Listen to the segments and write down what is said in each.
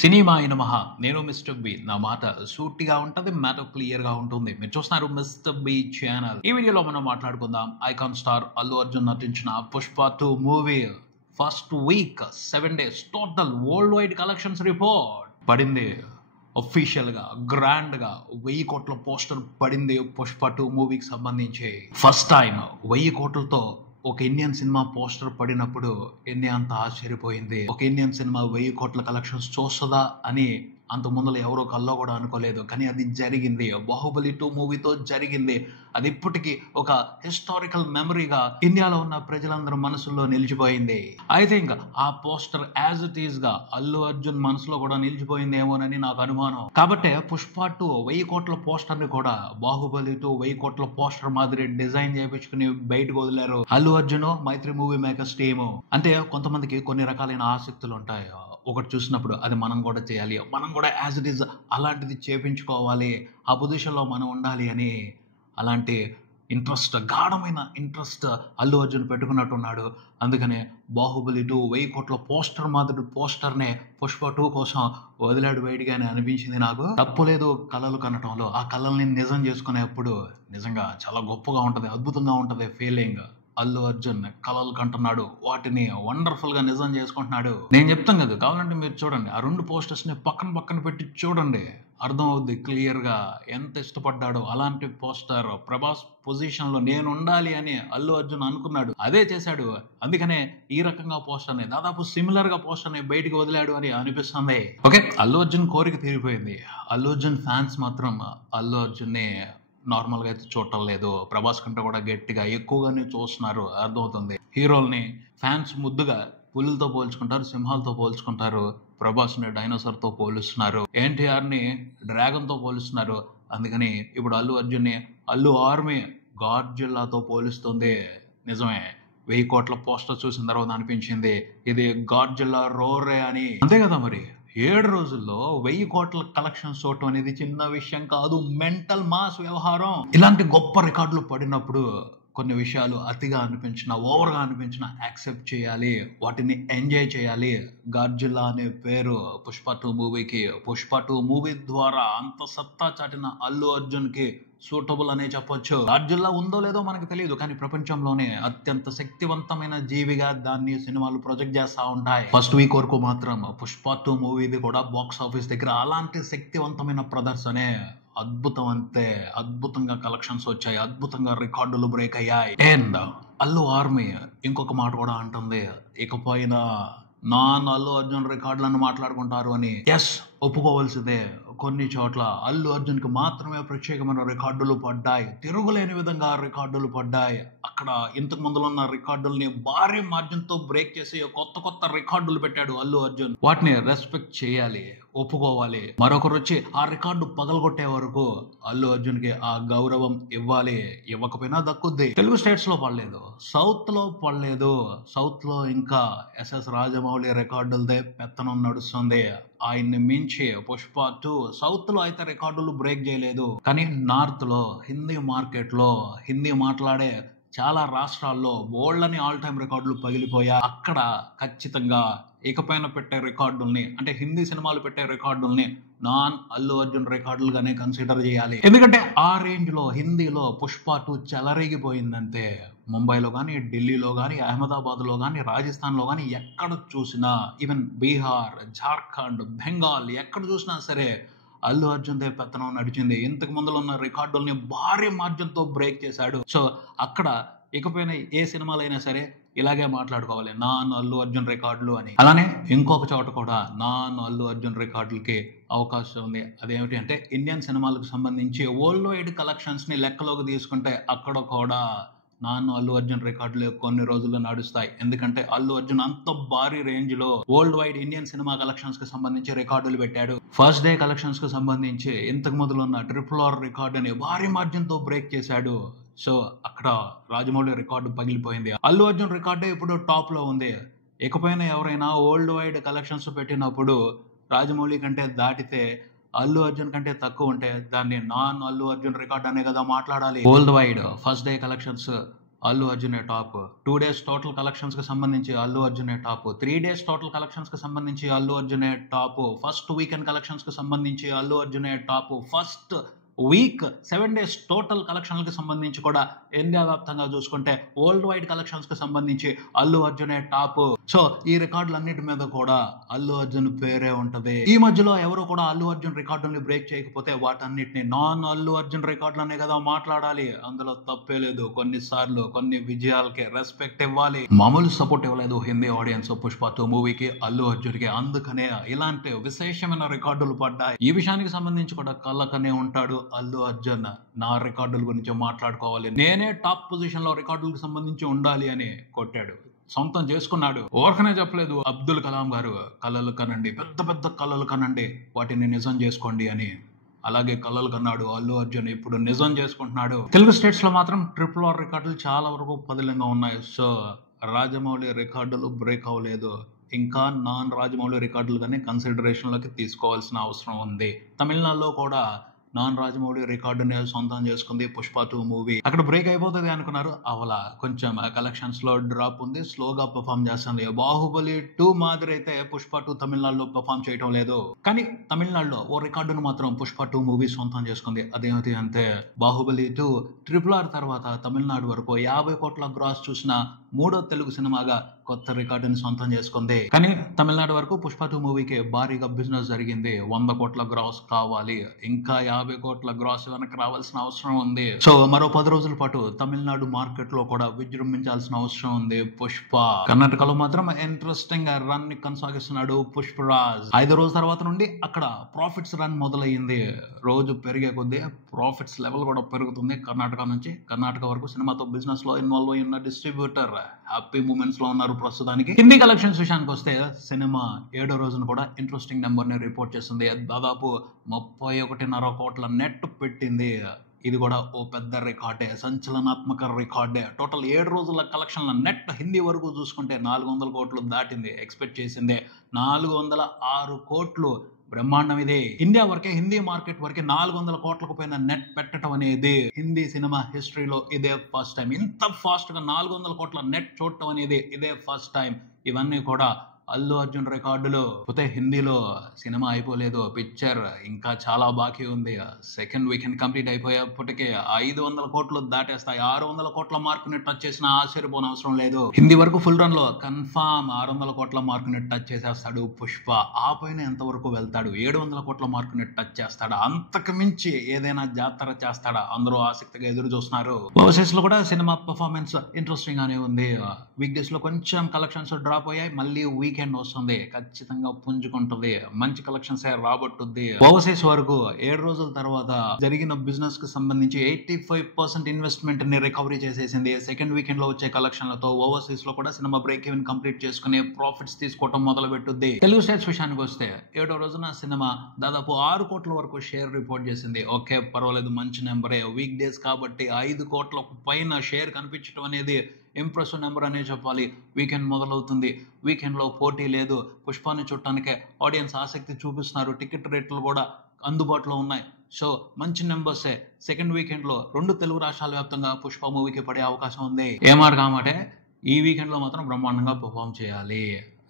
Cinema అయిన మహా నేను మిస్టర్ బి. నా మాట సూటిగా ఉంటది, మ్యాటర్ క్లియర్ గా ఉంటుంది. మీరు చూస్తున్నారు మిస్టర్ బి ఛానల్. ఈ వీడియోలో మనం మాట్లాడుకుందాం ఐకాన్ స్టార్ అల్లు అర్జున్ నటించిన Pushpa 2 movie first week 7 days total world wide collections report పడింది. అఫీషియల్ గా గ్రాండ్ గా 1000 కోట్ల పోస్టర్ పడింది పుష్ప 2 మూవీకి సంబంధించి. ఫస్ట్ టైం 1000 కోట్లతో ఒక ఇండియన్ సినిమా పోస్టర్ పడినప్పుడు ఇండియా అంత ఆశ్చర్యపోయింది. ఒక ఇండియన్ సినిమా 1000 కోట్ల కలెక్షన్స్ చూస్తుందా అని అంత ముందర ఎవరో కల్లో కూడా అనుకోలేదు. కానీ అది జరిగింది. బాహుబలి 2 మూవీతో జరిగింది. అది ఇప్పటికీ ఒక హిస్టారికల్ మెమరీగా ఇండియాలో ఉన్న ప్రజలందరూ మనసులో నిలిచిపోయింది. ఐ థింక్ ఆ పోస్టర్ యాజ్ ఇట్ ఈస్ గా అల్లు అర్జున్ మనసులో కూడా నిలిచిపోయిందేమోనని నాకు అనుమానం. కాబట్టి పుష్ప 2 1000 కోట్ల పోస్టర్ ని కూడా బాహుబలి 2 1000 కోట్ల పోస్టర్ మాదిరి డిజైన్ చేయించుకుని బయటకు వదిలారు అల్లు అర్జున్, మైత్రి మూవీ మేకర్స్ టీమ్. అంటే కొంతమందికి కొన్ని రకాలైన ఆసక్తులు ఉంటాయి. ఒకటి చూసినప్పుడు అది మనం కూడా చేయాలి, మనం కూడా యాజ్ ఇట్ ఈస్ అలాంటిది చేపించుకోవాలి, ఆ పొజిషన్లో మనం ఉండాలి అని అలాంటి ఇంట్రెస్ట్, గాఢమైన ఇంట్రెస్ట్ అల్లు అర్జున్ పెట్టుకున్నట్టున్నాడు. అందుకనే బాహుబలి 2 1000 కోట్ల పోస్టర్ మాదిరి పోస్టర్నే పుష్ప 2 కోసం వదిలాడు బయటిగానే అనిపించింది నాకు. తప్పు లేదు కళలు కనటంలో. ఆ కళల్ని నిజం చేసుకునేప్పుడు నిజంగా చాలా గొప్పగా ఉంటుంది, అద్భుతంగా ఉంటుంది ఫీలింగ్. అల్లు అర్జున్ కళలు కంటున్నాడు, వాటిని వండర్ఫుల్ గా నిజం చేసుకుంటున్నాడు. నేను చెప్తాను కదా, కావాలంటే మీరు చూడండి, ఆ 2 పోస్టర్స్ ని పక్కన పక్కన పెట్టి చూడండి, అర్థం అవుద్ది క్లియర్ గా ఎంత ఇష్టపడ్డాడో. అలాంటి పోస్టర్ ప్రభాస్ పొజిషన్ లో నేను ఉండాలి అని అల్లు అర్జున్ అనుకున్నాడు, అదే చేశాడు. అందుకనే ఈ రకంగా పోస్టర్ ని దాదాపు సిమిలర్ గా పోస్టర్ ని బయటికి వదిలాడు అని అనిపిస్తుంది. ఓకే, అల్లు అర్జున్ కోరిక తీరిపోయింది. అల్లు అర్జున్ ఫ్యాన్స్ మాత్రం అల్లు అర్జున్ ని నార్మల్ గా అయితే చూడటం లేదు, ప్రభాస్ కంటే కూడా గట్టిగా ఎక్కువగానే చూస్తున్నారు, అర్థమవుతుంది. హీరోల్ని ఫ్యాన్స్ ముద్దుగా పులులతో పోల్చుకుంటారు, సింహాలతో పోల్చుకుంటారు, ప్రభాస్ ని డైనోసార్ తో పోలుస్తున్నారు, ఎన్టీఆర్ ని డ్రాగన్ తో పోలుస్తున్నారు. అందుకని ఇప్పుడు అల్లు అర్జున్ ని అల్లు ఆర్మీ గాడ్జిల్లాతో పోలుస్తుంది. నిజమే, 1000 కోట్ల పోస్టర్ చూసిన తర్వాత అనిపించింది ఇది గాడ్జిల్లా రోరే అని. అంతే కదా మరి, 7 రోజుల్లో 1000 కోట్ల కలెక్షన్స్ చూడటం అనేది చిన్న విషయం కాదు, మెంటల్ మాస్ వ్యవహారం. ఇలాంటి గొప్ప రికార్డులు పడినప్పుడు కొన్ని విషయాలు అతిగా అనిపించినా, ఓవర్గా అనిపించినా యాక్సెప్ట్ చేయాలి, వాటిని ఎంజాయ్ చేయాలి. గాడ్జిల్లా అనే పేరు పుష్ప 2 మూవీకి, పుష్ప 2 మూవీ ద్వారా అంత సత్తా చాటిన అల్లు అర్జున్ కి సూటబుల్ అనే చెప్పొచ్చు. గాడ్జిల్లా ఉందో లేదో మనకు తెలియదు, కానీ ప్రపంచంలోనే అత్యంత శక్తివంతమైన జీవిగా దాన్ని సినిమాలు ప్రొజెక్ట్ చేస్తా ఉంటాయి. ఫస్ట్ వీక్ వరకు మాత్రం పుష్ప 2 మూవీది కూడా బాక్స్ ఆఫీస్ దగ్గర అలాంటి శక్తివంతమైన ప్రదర్శనే. అద్భుతం, అంతే అద్భుతంగా కలెక్షన్స్ వచ్చాయి, అద్భుతంగా రికార్డులు బ్రేక్ అయ్యాయి. అండ్ అల్లు ఆర్మీ ఇంకొక మాట కూడా అంటుంది, ఇకపైన నాన్ అల్లు అర్జున్ రికార్డులను మాట్లాడుకుంటారు అని. ఎస్, ఒప్పుకోవాల్సిందే. కొన్ని చోట్ల అల్లు అర్జున్ కి మాత్రమే ప్రత్యేకమైన రికార్డులు పడ్డాయి, తిరుగులేని విధంగా రికార్డులు పడ్డాయి. అక్కడ ఇంతకు ముందులో ఉన్న రికార్డుల్ని భారీ మార్జిన్ తో బ్రేక్ చేసి కొత్త రికార్డులు పెట్టాడు అల్లు అర్జున్. వాటిని రెస్పెక్ట్ చేయాలి, ఒప్పుకోవాలి. మరొకరు వచ్చి ఆ రికార్డు పగలగొట్టే వరకు అల్లు అర్జున్ కి ఆ గౌరవం ఇవ్వాలి. ఇవ్వకపోయినా దక్కుద్ది. తెలుగు స్టేట్స్ లో పడలేదు, సౌత్ లో పడలేదు. సౌత్ లో ఇంకా ఎస్ఎస్ రాజమౌళి రికార్డులదే పెత్తనం నడుస్తుంది. ఆయన్ని మించి పుష్ప 2 సౌత్ లో అయితే రికార్డులు బ్రేక్ చేయలేదు. కానీ నార్త్ లో, హిందీ మార్కెట్ లో, హిందీ మాట్లాడే చాలా రాష్ట్రాల్లో బోల్డని ఆల్ టైమ్ రికార్డులు పగిలిపోయా. అక్కడ ఖచ్చితంగా ఇకపైన పెట్టే రికార్డుల్ని, అంటే హిందీ సినిమాలు పెట్టే రికార్డుల్ని నాన్ అల్లు అర్జున్ రికార్డులుగానే కన్సిడర్ చేయాలి. ఎందుకంటే ఆ రేంజ్ లో హిందీలో పుష్ప 2 చెలరేగిపోయిందంటే ముంబైలో కానీ, ఢిల్లీలో కానీ, అహ్మదాబాద్ లో కానీ, రాజస్థాన్ లో కానీ ఎక్కడ చూసినా, ఈవెన్ బీహార్, జార్ఖండ్, బెంగాల్ ఎక్కడ చూసినా సరే అల్లు అర్జున్ దే పెత్తనం నడిచింది. ఇంతకు ముందులో ఉన్న రికార్డుల్ని భారీ మార్జిన్ తో బ్రేక్ చేశాడు. సో అక్కడ ఇకపైన ఏ సినిమాలైనా సరే ఇలాగే మాట్లాడుకోవాలి, నాన్ అల్లు అర్జున్ రికార్డులు అని. అలానే ఇంకొక చోట కూడా నాన్ అల్లు అర్జున్ రికార్డులకి అవకాశం ఉంది. అదేమిటి అంటే ఇండియన్ సినిమాలకు సంబంధించి వరల్డ్ వైడ్ కలెక్షన్స్ ని లెక్కలోకి తీసుకుంటే అక్కడ కూడా నాన్ అల్లు అర్జున్ రికార్డులు కొన్ని రోజులు నడుస్తాయి. ఎందుకంటే అల్లు అర్జున్ అంత భారీ రేంజ్ లో world wide Indian cinema collections కి సంబంధించి రికార్డులు పెట్టాడు. ఫస్ట్ డే కలెక్షన్స్ కి సంబంధించి ఇంతకు మొదలు ఉన్న RRR రికార్డుని భారీ మార్జిన్ తో బ్రేక్ చేశాడు. సో అక్కడ రాజమౌళి రికార్డు పగిలిపోయింది. అల్లు అర్జున్ రికార్డే ఇప్పుడు టాప్ లో ఉంది. ఇకపైన ఎవరైనా వరల్డ్ వైడ్ కలెక్షన్స్ పెట్టినప్పుడు రాజమౌళి కంటే దాటితే, అల్లు అర్జున్ కంటే తక్కువ ఉంటే దాన్ని నాన్ అల్లు అర్జున్ రికార్డ్ అనే కదా మాట్లాడాలి. World wide first day collections Allu అర్జునే టాప్. 2 డేస్ టోటల్ కలెక్షన్స్ కి సంబంధించి అల్లు అర్జునే టాప్. 3 డేస్ టోటల్ కలెక్షన్స్ కి సంబంధించి అల్లు అర్జునే టాప్. ఫస్ట్ వీకెండ్ కలెక్షన్స్ కి సంబంధించి అల్లు అర్జునే top. First week 7 days total కలెక్షన్లకు సంబంధించి కూడా ఇండియా వ్యాప్తంగా చూసుకుంటే వరల్డ్ వైడ్ కలెక్షన్స్ కి సంబంధించి అల్లు అర్జునే టాప్. సో ఈ రికార్డులన్నిటి మీద కూడా అల్లు అర్జున్ పేరే ఉంటది. ఈ మధ్యలో ఎవరు కూడా అల్లు అర్జున్ రికార్డుల్ని బ్రేక్ చేయకపోతే వాటన్నిటిని నాన్ అల్లు అర్జున్ రికార్డులనే కదా మాట్లాడాలి. అందులో తప్పే లేదు. కొన్నిసార్లు కొన్ని విజయాలకి రెస్పెక్ట్ ఇవ్వాలి. మామూలు సపోర్ట్ ఇవ్వలేదు హిందీ ఆడియన్స్ పుష్ప 2 మూవీకి, అల్లు అర్జున్ కి. అందుకనే ఇలాంటి విశేషమైన రికార్డులు పడ్డాయి. ఈ విషయానికి సంబంధించి కూడా కళ్ళకనే ఉంటాడు అల్లు అర్జున్. నా రికార్డుల గురించి మాట్లాడుకోవాలి, నేనే టాప్ పొజిషన్ లో రికార్డులకు సంబంధించి ఉండాలి అని కొట్టాడు. సొంతం చేసుకున్నాడు. ఓర్కనే చెప్పలేదు. అబ్దుల్ కలాం గారు కళలు కనండి, పెద్ద పెద్ద కళలు కనండి, వాటిని నిజం చేసుకోండి అని. అలాగే కళలు కన్నాడు అల్లు అర్జున్. ఇప్పుడు నిజం చేసుకుంటున్నాడు. తెలుగు స్టేట్స్ లో మాత్రం RRR రికార్డులు చాలా వరకు పదిలంగా ఉన్నాయి. సో రాజమౌళి రికార్డులు బ్రేక్ అవ్వలేదు. ఇంకా నాన్ రాజమౌళి రికార్డులు కానీ కన్సిడరేషన్ లోకి తీసుకోవాల్సిన అవసరం ఉంది. తమిళనాడులో కూడా నాన్ రాజమౌళి రికార్డుని సొంతం చేసుకుంది పుష్ప 2 మూవీ. అక్కడ బ్రేక్ అయిపోతుంది అనుకున్నారు, అవలా కొంచెం కలెక్షన్స్ లో డ్రాప్ ఉంది, స్లోగా పర్ఫామ్ చేస్తుంది. బాహుబలి 2 మాదిరి అయితే పుష్ప 2 తమిళనాడులో పర్ఫామ్ చేయడం లేదు. కానీ తమిళనాడులో ఓ రికార్డును మాత్రం పుష్ప 2 మూవీ సొంతం చేసుకుంది. అదేమిటి అంటే బాహుబలి 2 RRR తర్వాత తమిళనాడు వరకు 50 కోట్ల గ్రాస్ చూసిన మూడో తెలుగు సినిమాగా కొత్త రికార్డుని సొంతం చేసుకుంది. కానీ తమిళనాడు వరకు పుష్ప 2 మూవీకి భారీగా బిజినెస్ జరిగింది. 100 కోట్ల గ్రాస్ కావాలి, ఇంకా 50 కోట్ల గ్రాస్ వెనక్కి రావాల్సిన అవసరం ఉంది. సో మరో 10 రోజుల పాటు తమిళనాడు మార్కెట్ లో కూడా విజృంభించాల్సిన అవసరం ఉంది పుష్ప. కర్ణాటకలో మాత్రం ఇంట్రెస్టింగ్ రన్ ని కొనసాగిస్తున్నాడు పుష్పరాజ్. 5 రోజుల తర్వాత నుండి అక్కడ ప్రాఫిట్స్ రన్ మొదలయ్యింది. రోజు పెరిగే కొద్దీ ప్రాఫిట్స్ లెవెల్ కూడా పెరుగుతుంది. కర్ణాటక నుంచి కర్ణాటక వరకు సినిమాతో బిజినెస్ లో ఇన్వాల్వ్ అయి ఉన్న డిస్ట్రిబ్యూటర్ హ్యాపీ మూమెంట్స్ లో ఉన్నారు ప్రస్తుతానికి. హిందీ కలెక్షన్స్ విషయానికి వస్తే సినిమా 7వ రోజున కూడా ఇంట్రెస్టింగ్ నెంబర్ ని రిపోర్ట్ చేస్తుంది. దాదాపు 31.5 కోట్ల నెట్ పెట్టింది. ఇది కూడా ఓ పెద్ద రికార్డే, సంచలనాత్మక రికార్డే. టోటల్ 7 రోజుల కలెక్షన్ల నెట్ హిందీ వరకు చూసుకుంటే 400 కోట్లు దాటింది. ఎక్స్పెక్ట్ చేసిందే 406 కోట్లు. బ్రహ్మాండం ఇది. ఇండియా వరకే, హిందీ మార్కెట్ వరకే 400 కోట్లకు పైన నెట్ పెట్టడం అనేది హిందీ సినిమా హిస్టరీలో ఇదే ఫస్ట్ టైం. ఇంత ఫాస్ట్ గా 400 కోట్ల నెట్ చూడటం అనేది ఇదే ఫస్ట్ టైం. ఇవన్నీ కూడా అల్లు అర్జున్ రికార్డులు. పోతే హిందీలో సినిమా అయిపోలేదు, పిక్చర్ ఇంకా చాలా బాకీ ఉంది. సెకండ్ వీకెండ్ కంప్లీట్ అయిపోయేప్పటికే 500 కోట్లు దాటేస్తాయి. 600 కోట్ల మార్కుని టచ్ చేసిన ఆశ్చర్యపోని అవసరం లేదు. హిందీ వరకు ఫుల్ రన్ లో కన్ఫామ్ 600 కోట్ల మార్కుని టచ్ చేసేస్తాడు పుష్ప. ఆ పైన ఎంతవరకు వెళ్తాడు? 700 కోట్ల మార్కుని టచ్ చేస్తాడా? అంతకు మించి ఏదైనా జాతర చేస్తాడా? అందరూ ఆసక్తిగా ఎదురు చూస్తున్నారు. ఓవర్సీస్ లో కూడా సినిమా పర్ఫార్మెన్స్ ఇంట్రెస్టింగ్ గానే ఉంది. వీక్ డేస్ లో కొంచెం కలెక్షన్స్ డ్రాప్ అయ్యాయి. మళ్ళీ వీకెండ్ వస్తుంది, ఖచ్చితంగా పుంజుకుంటుంది, మంచి కలెక్షన్స్ రాబట్టుద్ది. ఓవర్సీస్ వరకు 7 రోజుల తర్వాత జరిగిన బిజినెస్ కి సంబంధించి 85% ఇన్వెస్ట్మెంట్ ని రికవరీ చేసేసింది. సెకండ్ వీకెండ్ లో వచ్చే కలెక్షన్లతో ఓవర్సీస్ లో కూడా సినిమా బ్రేక్ ఈవెన్ కంప్లీట్ చేసుకుని ప్రాఫిట్స్ తీసుకోవడం మొదలు పెట్టుద్ది. తెలుగు స్టేట్స్ విషయానికి వస్తే 7వ రోజున సినిమా దాదాపు 6 కోట్ల వరకు షేర్ రిపోర్ట్ చేసింది. ఓకే, పర్వాలేదు, మంచి నెంబరే. వీక్ డేస్ కాబట్టి 5 కోట్లకు పైన షేర్ కనిపించడం అనేది ఇంప్రెసివ్ నెంబర్ అనే చెప్పాలి. వీకెండ్ మొదలవుతుంది. వీకెండ్ లో పోటీ లేదు. పుష్పాన్ని చూడటానికే ఆడియన్స్ ఆసక్తి చూపిస్తున్నారు. టికెట్ రేట్లు కూడా అందుబాటులో ఉన్నాయి. సో మంచి నెంబర్సే. సెకండ్ వీకెండ్ లో 2 తెలుగు రాష్ట్రాల వ్యాప్తంగా పుష్ప మూవీకి పడే అవకాశం ఉంది. ఏమాట కామాటే ఈ వీకెండ్ లో మాత్రం బ్రహ్మాండంగా పర్ఫామ్ చేయాలి,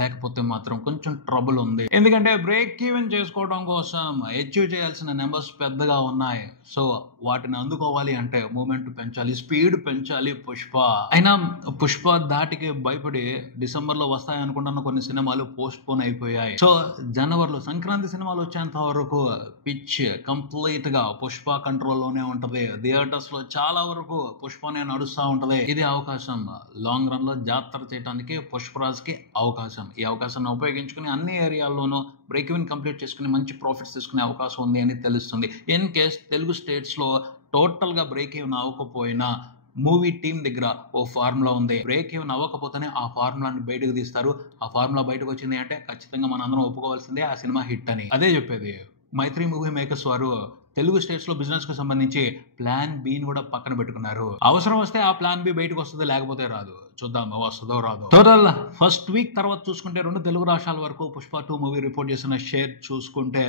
లేకపోతే మాత్రం కొంచెం ట్రబుల్ ఉంది. ఎందుకంటే బ్రేక్ ఈవెన్ చేసుకోవడం కోసం అచీవ్ చేయాల్సిన నెంబర్స్ పెద్దగా ఉన్నాయి. సో వాటిని అందుకోవాలి అంటే మూమెంట్ పెంచాలి, స్పీడ్ పెంచాలి పుష్ప. అయినా పుష్ప దాటికి భయపడి డిసెంబర్ లో వస్తాయి అనుకుంటున్న కొన్ని సినిమాలు పోస్ట్ పోన్ అయిపోయాయి. సో జనవరిలో సంక్రాంతి సినిమాలు వచ్చేంత వరకు పిచ్ కంప్లీట్ గా పుష్ప కంట్రోల్ లోనే ఉంటది. థియేటర్స్ లో చాలా వరకు పుష్పనే నడుస్తూ ఉంటది. ఇది అవకాశం లాంగ్ రన్ లో జాతర చేయడానికి పుష్పరాజ్ కి అవకాశం. ఈ అవకాశాన్ని ఉపయోగించుకుని అన్ని ఏరియాల్లోనూ బ్రేక్ ఈవెన్ కంప్లీట్ చేసుకుని మంచి ప్రాఫిట్స్ తీసుకునే అవకాశం ఉంది అని తెలుస్తుంది. ఇన్ కేస్ తెలుగు స్టేట్స్ లో టోటల్ గా బ్రేక్ ఈవెన్ అవ్వకపోయినా మూవీ టీం దగ్గర ఓ ఫార్ములా ఉంది. బ్రేక్ ఈవెన్ అవ్వకపోతేనే ఆ ఫార్ములాని బయటకు తీస్తారు. ఆ ఫార్ములా బయటకు వచ్చింది అంటే ఖచ్చితంగా మనందరం ఒప్పుకోవాల్సిందే, ఆ సినిమా హిట్ అని. అదే చెప్పేది. మైత్రి మూవీ మేకర్స్ వారు తెలుగు స్టేట్స్ లో బిజినెస్ కు సంబంధించి ప్లాన్ బి ని కూడా పక్కన పెట్టుకున్నారు. అవసరం వస్తే ఆ ప్లాన్ బి బయటకు వస్తుంది, లేకపోతే రాదు. చూద్దాం వస్తుందో రాదో. టోటల్ ఫస్ట్ వీక్ తర్వాత చూసుకుంటే 2 తెలుగు రాష్ట్రాల వరకు పుష్ప 2 మూవీ రిపోర్ట్ చేసిన షేర్ చూసుకుంటే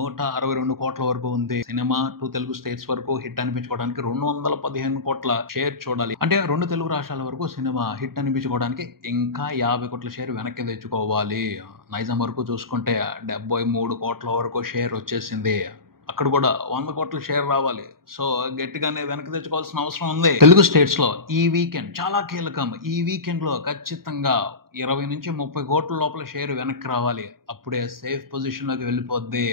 162 కోట్ల వరకు ఉంది. సినిమా 2 తెలుగు స్టేట్స్ వరకు హిట్ అనిపించుకోవడానికి 215 కోట్ల షేర్ చూడాలి. అంటే 2 తెలుగు రాష్ట్రాల వరకు సినిమా హిట్ అనిపించుకోవడానికి ఇంకా 50 కోట్ల షేర్ వెనక్కి తెచ్చుకోవాలి. నైజాం వరకు చూసుకుంటే 73 కోట్ల వరకు షేర్ వచ్చేసింది. అక్కడ కూడా 100 కోట్ల షేర్ రావాలి. సో గట్టిగానే వెనక్కి తెచ్చుకోవాల్సిన అవసరం ఉంది. తెలుగు స్టేట్స్ లో ఈ వీకెండ్ చాలా కీలకం. ఈ వీకెండ్ లో ఖచ్చితంగా 20 నుంచి 30 కోట్ల లోపల షేర్ వెనక్కి రావాలి. అప్పుడే సేఫ్ పొజిషన్ లోకి వెళ్ళిపోద్ది.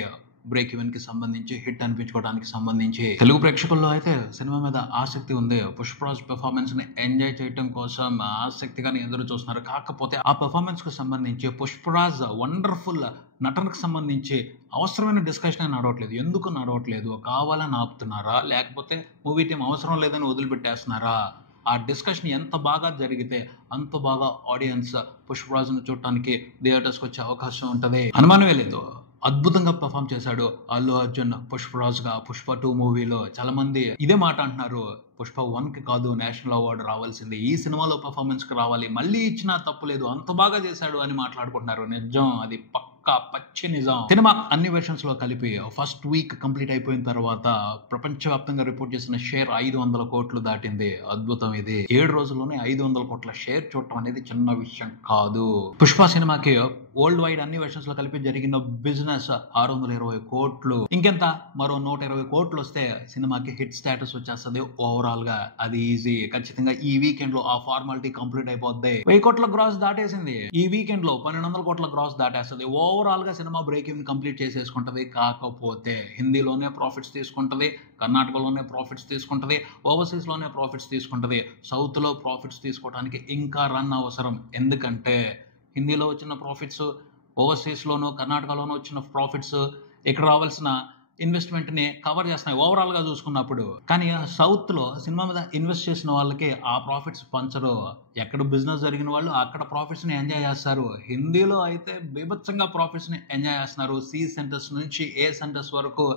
బ్రేక్ ఈవెన్ కి సంబంధించి, హిట్ అనిపించుకోవడానికి సంబంధించి. తెలుగు ప్రేక్షకుల్లో అయితే సినిమా మీద ఆసక్తి ఉంది. పుష్పరాజ్ పెర్ఫార్మెన్స్ ని ఎంజాయ్ చేయడం కోసం ఆసక్తిగానే ఎదురు చూస్తున్నారు. కాకపోతే ఆ పెర్ఫార్మెన్స్ కు సంబంధించి, పుష్పరాజ్ వండర్ఫుల్ నటనకు సంబంధించి అవసరమైన డిస్కషన్ నడవట్లేదు. ఎందుకు నడవట్లేదు? కావాలని ఆపుతున్నారా, లేకపోతే మూవీ టీం అవసరం లేదని వదిలిపెట్టేస్తున్నారా? ఆ డిస్కషన్ ఎంత బాగా జరిగితే అంత బాగా ఆడియన్స్ పుష్పరాజ్ను చూడటానికి థియేటర్స్కి వచ్చే అవకాశం ఉంటుంది. అనుమానమే లేదు. అద్భుతంగా పర్ఫామ్ చేశాడు అల్లు అర్జున్ పుష్పరాజ్ గా పుష్ప 2 మూవీలో. చాలా మంది ఇదే మాట అంటున్నారు, పుష్ప 1 కి కాదు నేషనల్ అవార్డు రావాల్సింది, ఈ సినిమాలో పర్ఫార్మెన్స్ కి రావాలి, మళ్ళీ ఇచ్చినా తప్పు లేదు, అంత బాగా చేశాడు అని మాట్లాడుకుంటున్నారు. నిజం, అది పక్కా పచ్చి నిజం. సినిమా అన్ని వెర్షన్స్ లో కలిపి ఫస్ట్ వీక్ కంప్లీట్ అయిపోయిన తర్వాత ప్రపంచవ్యాప్తంగా రిపోర్ట్ చేసిన షేర్ 500 కోట్లు దాటింది. అద్భుతం ఇది. 7 రోజుల్లోనే 500 కోట్ల షేర్ చూడటం అనేది చిన్న విషయం కాదు. పుష్ప సినిమాకి వరల్డ్ వైడ్ అన్ని వెర్షన్స్ లో కలిపి జరిగిన బిజినెస్ 620 కోట్లు. ఇంకెంత, మరో 120 కోట్లు వస్తే సినిమాకి హిట్ స్టేటస్ వచ్చేస్తుంది. ఓవరాల్ గా అది ఈజీ. ఖచ్చితంగా ఈ వీకెండ్ లో ఆ ఫార్మాలిటీ కంప్లీట్ అయిపోద్ది. 1000 కోట్ల గ్రాస్ దాటేసింది. ఈ వీకెండ్ లో 1200 కోట్ల గ్రాస్ దాటేస్తుంది. ఓవరాల్ గా సినిమా బ్రేక్ ఈవెన్ కంప్లీట్ చేసేసుకుంటది. కాకపోతే హిందీలోనే ప్రాఫిట్స్ తీసుకుంటది, కర్ణాటకలోనే ప్రాఫిట్స్ తీసుకుంటది, ఓవర్సీస్ లోనే ప్రాఫిట్స్ తీసుకుంటది. సౌత్ లో ప్రాఫిట్స్ తీసుకోవడానికి ఇంకా రన్ అవసరం. ఎందుకంటే హిందీలో వచ్చిన ప్రాఫిట్స్, ఓవర్సీస్లోనూ కర్ణాటకలోనూ వచ్చిన ప్రాఫిట్స్ ఇక్కడ రావాల్సిన ఇన్వెస్ట్మెంట్ ని కవర్ చేస్తున్నాయి ఓవరాల్ గా చూసుకున్నప్పుడు. కానీ సౌత్ లో సినిమా మీద ఇన్వెస్ట్ చేసిన వాళ్ళకి ఆ ప్రాఫిట్స్ పంచరు. ఎక్కడ బిజినెస్ జరిగిన వాళ్ళు అక్కడ ప్రాఫిట్స్ ని ఎంజాయ్ చేస్తారు. హిందీలో అయితే బీభత్సంగా ప్రాఫిట్స్ ని ఎంజాయ్ చేస్తున్నారు. సి సెంటర్స్ నుంచి ఏ సెంటర్స్ వరకు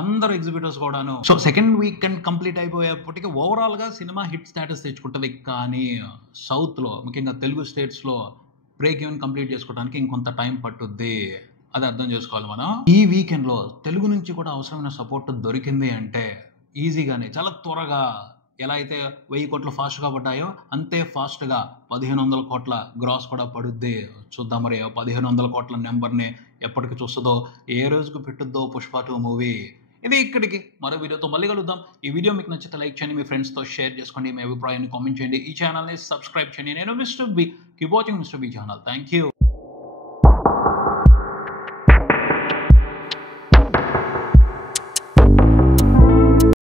అందరు ఎగ్జిబిటర్స్ కూడాను. సో సెకండ్ వీకెండ్ కంప్లీట్ అయిపోయేప్పటికీ ఓవరాల్ గా సినిమా హిట్ స్టేటస్ తెచ్చుకుంటది. కానీ సౌత్ లో, ముఖ్యంగా తెలుగు స్టేట్స్ లో బ్రేక్ ఈవెన్ కంప్లీట్ చేసుకోవడానికి ఇంకొంత టైం పట్టుద్ది. అది అర్థం చేసుకోవాలి మనం. ఈ వీకెండ్ లో తెలుగు నుంచి కూడా అవసరమైన సపోర్ట్ దొరికింది అంటే ఈజీగానే, చాలా త్వరగా, ఎలా అయితే 1000 కోట్లు ఫాస్ట్ గా పడ్డాయో అంతే ఫాస్ట్ గా 1500 కోట్ల గ్రాస్ కూడా పడుద్ది. చూద్దాం మరి 1500 కోట్ల నెంబర్ ని ఎప్పటికి చూస్తుందో, ఏ రోజుకు పెట్టుద్దో పుష్ప 2 మూవీ. ఇది ఇక్కడికి. మరో వీడియోతో మళ్ళీ కలుద్దాం. ఈ వీడియో మీకు నచ్చితే లైక్ చేయండి, మీ ఫ్రెండ్స్ తో షేర్ చేసుకోండి, మీ అభిప్రాయాన్ని కామెంట్ చేయండి, ఈ ఛానల్ ని సబ్స్క్రైబ్ చేయండి. నేను mister B. Keep watching mister B channel. Thank you.